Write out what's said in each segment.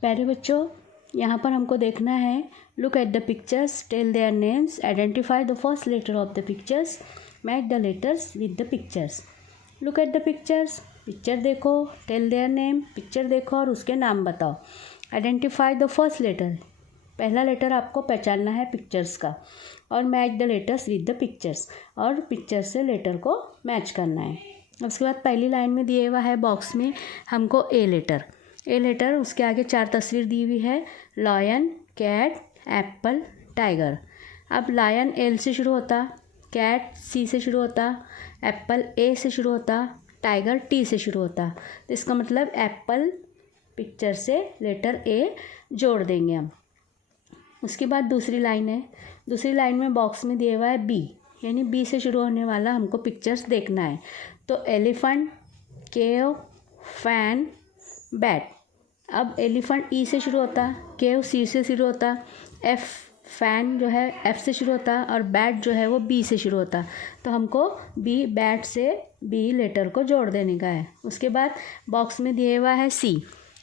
प्यारे बच्चों, यहाँ पर हमको देखना है look at the pictures, tell their names, identify the first letter of the pictures, match the letters with the pictures. Look at the pictures, picture देखो, tell their name, picture देखो और उसके नाम बताओ। आइडेंटिफाई द फर्स्ट लेटर, पहला letter आपको पहचानना है पिक्चर्स का, और match the letters with the pictures, और पिक्चर से लेटर को मैच करना है। उसके बाद पहली लाइन में दिए हुआ है बॉक्स में हमको ए लेटर, उसके आगे 4 तस्वीर दी हुई है, लायन, कैट, एप्पल, टाइगर। अब लायन एल से शुरू होता, कैट सी से शुरू होता, एप्पल ए से शुरू होता, टाइगर टी से शुरू होता। तो इसका मतलब एप्पल पिक्चर से लेटर ए जोड़ देंगे हम। उसके बाद दूसरी लाइन है, दूसरी लाइन में बॉक्स में दिया हुआ है बी, यानी बी से शुरू होने वाला हमको पिक्चर्स देखना है। तो एलिफेंट, केव, फैन, बैट। अब एलिफेंट ई से शुरू होता, केव सी से शुरू होता, एफ फैन जो है एफ से शुरू होता, और बैट जो है वो बी से शुरू होता। तो हमको बी बैट से बी लेटर को जोड़ देने का है। उसके बाद बॉक्स में दिया हुआ है सी।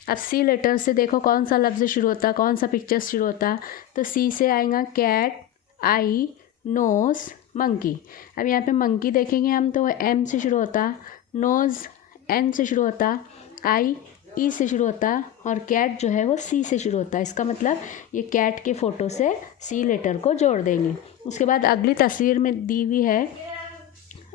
अब सी लेटर से देखो कौन सा लफ्ज़ शुरू होता, कौन सा पिक्चर शुरू होता। तो सी से आएगा कैट, आई, नोज़, मंकी। अब यहाँ पे मंकी देखेंगे हम तो एम से शुरू होता, नोज़ एन से शुरू होता, आई ई से शुरू होता, और कैट जो है वो सी से शुरू होता है। इसका मतलब ये कैट के फ़ोटो से सी लेटर को जोड़ देंगे। उसके बाद अगली तस्वीर में दी हुई है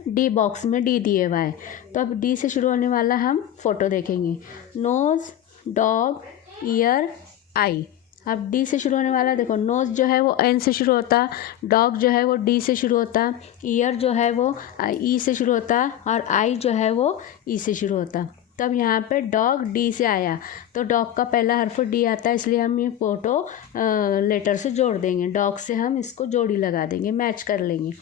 डी, बॉक्स में डी दिए हुआ है। तो अब डी से शुरू होने वाला हम फ़ोटो देखेंगे, नोज़, डॉग, ईयर, आई। अब डी से शुरू होने वाला देखो, नोज़ जो है वो एन से शुरू होता, डॉग जो है वो डी से शुरू होता, ईयर जो है वो ई से शुरू होता, और आई जो है वो ई से शुरू होता। तब यहाँ पे डॉग डी से आया, तो डॉग का पहला हर्फ डी आता है, इसलिए हम ये फ़ोटो लेटर से जोड़ देंगे। डॉग से हम इसको जोड़ी लगा देंगे, मैच कर लेंगे।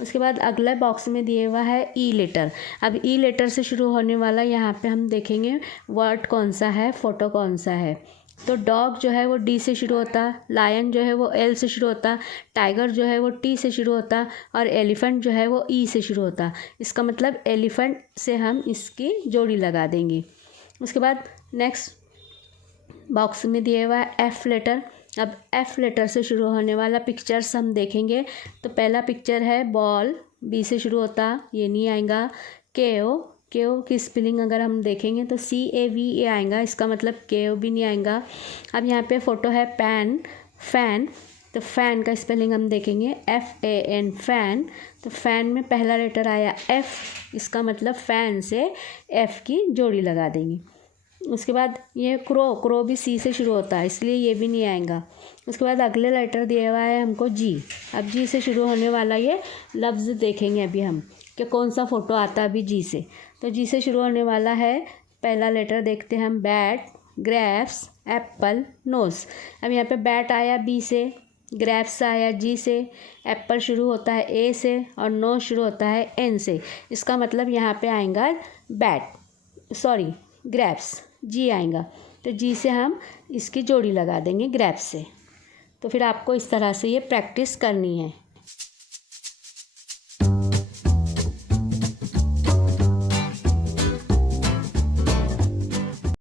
उसके बाद अगला बॉक्स में दिए हुआ है ई लेटर। अब ई लेटर से शुरू होने वाला यहाँ पे हम देखेंगे वर्ड कौन सा है, फ़ोटो कौन सा है। तो डॉग जो है वो डी से शुरू होता, लायन जो है वो एल से शुरू होता, टाइगर जो है वो टी से शुरू होता, और एलिफेंट जो है वो ई से शुरू होता। इसका मतलब एलिफेंट से हम इसकी जोड़ी लगा देंगे। उसके बाद नेक्स्ट बॉक्स में दिया हुआ है एफ़ लेटर। अब एफ़ लेटर से शुरू होने वाला पिक्चर्स हम देखेंगे। तो पहला पिक्चर है बॉल, बी से शुरू होता, ये नहीं आएगा। केओ की स्पेलिंग अगर हम देखेंगे तो CAVA आएगा, इसका मतलब केओ भी नहीं आएगा। अब यहाँ पे फ़ोटो है फैन, तो फैन का स्पेलिंग हम देखेंगे FAN, फैन। तो फैन में पहला लेटर आया F, इसका मतलब फ़ैन से F की जोड़ी लगा देंगे। उसके बाद ये क्रो भी C से शुरू होता है, इसलिए ये भी नहीं आएगा। उसके बाद अगले लेटर दिया हुआ है हमको G। अब G से शुरू होने वाला ये लफ्ज़ देखेंगे अभी हम कि कौन सा फ़ोटो आता है अभी G से। तो G से शुरू होने वाला है, पहला लेटर देखते हैं हम बैट, ग्रेप्स, एप्पल, नोज़। अब यहाँ पे बैट आया B से, ग्रेप्स आया G से, एप्पल शुरू होता है A से, और नोज़ शुरू होता है N से। इसका मतलब यहाँ पे आएगा ग्रेप्स, G आएगा। तो G से हम इसकी जोड़ी लगा देंगे ग्रेप्स से। तो फिर आपको इस तरह से ये प्रैक्टिस करनी है।